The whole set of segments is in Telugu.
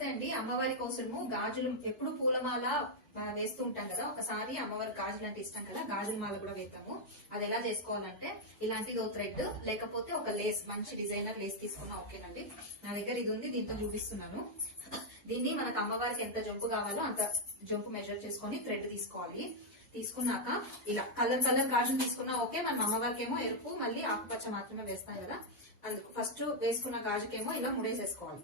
నమస్తే అండి అమ్మవారి కోసము గాజులు ఎప్పుడు పూలమాల వేస్తూ ఉంటాం కదా. ఒకసారి అమ్మవారి గాజులు అంటే ఇష్టం కదా గాజుల మాల కూడా వేస్తాము. అది ఎలా చేసుకోవాలంటే ఇలాంటిది ఓ థ్రెడ్ లేకపోతే ఒక లేస్ మంచి డిజైనర్ లేస్ తీసుకున్నా ఓకేనండి. నా దగ్గర ఇది ఉంది దీంతో చూపిస్తున్నాను. దీన్ని మనకు అమ్మవారికి ఎంత జంపు కావాలో అంత జంపు మెజర్ చేసుకొని థ్రెడ్ తీసుకోవాలి. తీసుకున్నాక ఇలా కలర్ కలర్ గాజులు తీసుకున్నా ఓకే మనం అమ్మవారికి ఏమో ఎరుపు మళ్ళీ ఆకుపచ్చ మాత్రమే వేస్తాం కదా. అందుకు ఫస్ట్ వేసుకున్న గాజుకేమో ఇలా ముడేసేసుకోవాలి.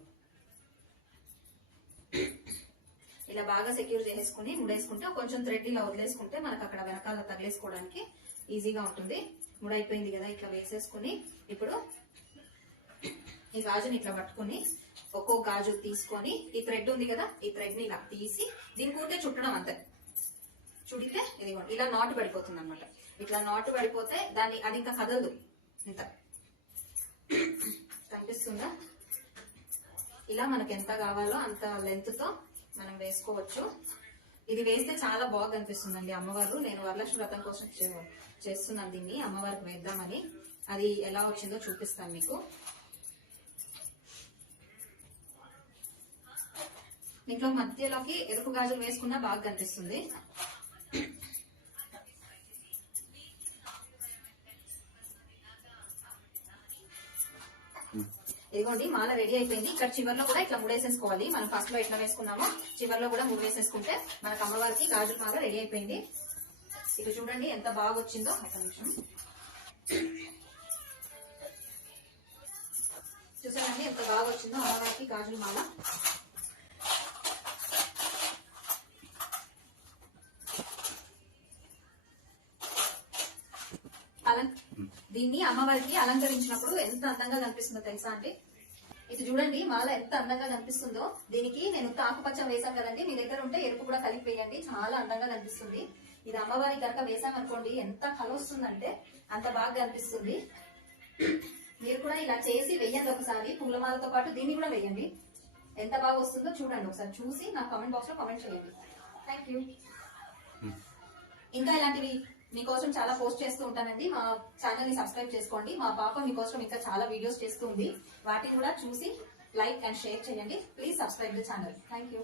ఇలా బాగా సెక్యూర్ చేసేసుకుని ముడేసుకుంటే కొంచెం థ్రెడ్ ఇలా వదిలేసుకుంటే మనకు అక్కడ వెనకాల తగిలేసుకోవడానికి ఈజీగా ఉంటుంది. ముడైపోయింది కదా ఇట్లా వేసేసుకుని ఇప్పుడు ఈ గాజుని ఇట్లా పట్టుకుని ఒక్కో గాజు తీసుకొని ఈ థ్రెడ్ ఉంది కదా ఈ థ్రెడ్ని ఇలా తీసి దీని ఊరికే చుట్టడం అంతే. చుడితే ఇది ఇలా నాటు పడిపోతుంది అనమాట ఇట్లా నాటు పడిపోతే దాన్ని అది ఇంకా కదలదు. ఇంత. కనిపిస్తుందా? ఇలా మనకి ఎంత కావాలో అంత లెంత్తో మనం వేసుకోవచ్చు. ఇది వేస్తే చాలా బాగా కనిపిస్తుందండి అమ్మవారు. నేను వరలక్ష్మి వ్రతం కోసం చే- చేస్తున్నాను దీన్ని. అమ్మవారికి వేద్దామని. అది ఎలా వచ్చిందో చూపిస్తాను మీకు. దీంట్లో మధ్యలోకి ఎరుపు గాజులు వేసుకున్నా బాగా కనిపిస్తుంది. ఇదిగోండి మాల రెడీ అయిపోయింది. ఇక్కడ చివరిలో కూడా ఇట్లా ముడేసేసుకోవాలి. మనం ఫస్ట్లో ఎట్లా వేసుకున్నామో చివర్లో కూడా ముడి వేసేసుకుంటే మనకు అమ్మవారికి గాజుల మాల రెడీ అయిపోయింది. ఇక చూడండి ఎంత బాగా వచ్చిందో ఒక నిమిషం. చూసారండి ఎంత బాగా వచ్చిందో అమ్మవారికి గాజుల మాల. అలా దీన్ని అమ్మవారికి అలంకరించినప్పుడు ఎంత అందంగా కనిపిస్తుందో తెలుసా అండి? ఇది చూడండి మాల ఎంత అందంగా కనిపిస్తుందో. దీనికి నేను ఆకుపచ్చ వేసాను కదండి. మీ దగ్గర ఉంటే ఎరుపు కూడా కలిపి వేయండి. చాలా అందంగా కనిపిస్తుంది. ఇది అమ్మవారికి కనుక వేసామనుకోండి ఎంత కల వస్తుందంటే అంత బాగా కనిపిస్తుంది. మీరు కూడా ఇలా చేసి వెయ్యండి ఒకసారి. పూలమాలతో పాటు దీన్ని కూడా వేయండి. ఎంత బాగా వస్తుందో చూడండి ఒకసారి. చూసి నా కామెంట్ బాక్స్లో కామెంట్ చేయండి. థ్యాంక్ యూ ఇంకా ఇలాంటివి మీకోసం చాలా పోస్ట్ చేస్తూ ఉంటానండి. మా ఛానల్ని సబ్స్క్రైబ్ చేసుకోండి. మా పాప మీకోసం ఇంకా చాలా వీడియోస్ చేస్తూ ఉంది వాటిని కూడా చూసి లైక్ అండ్ షేర్ చేయండి. Please subscribe the channel thank you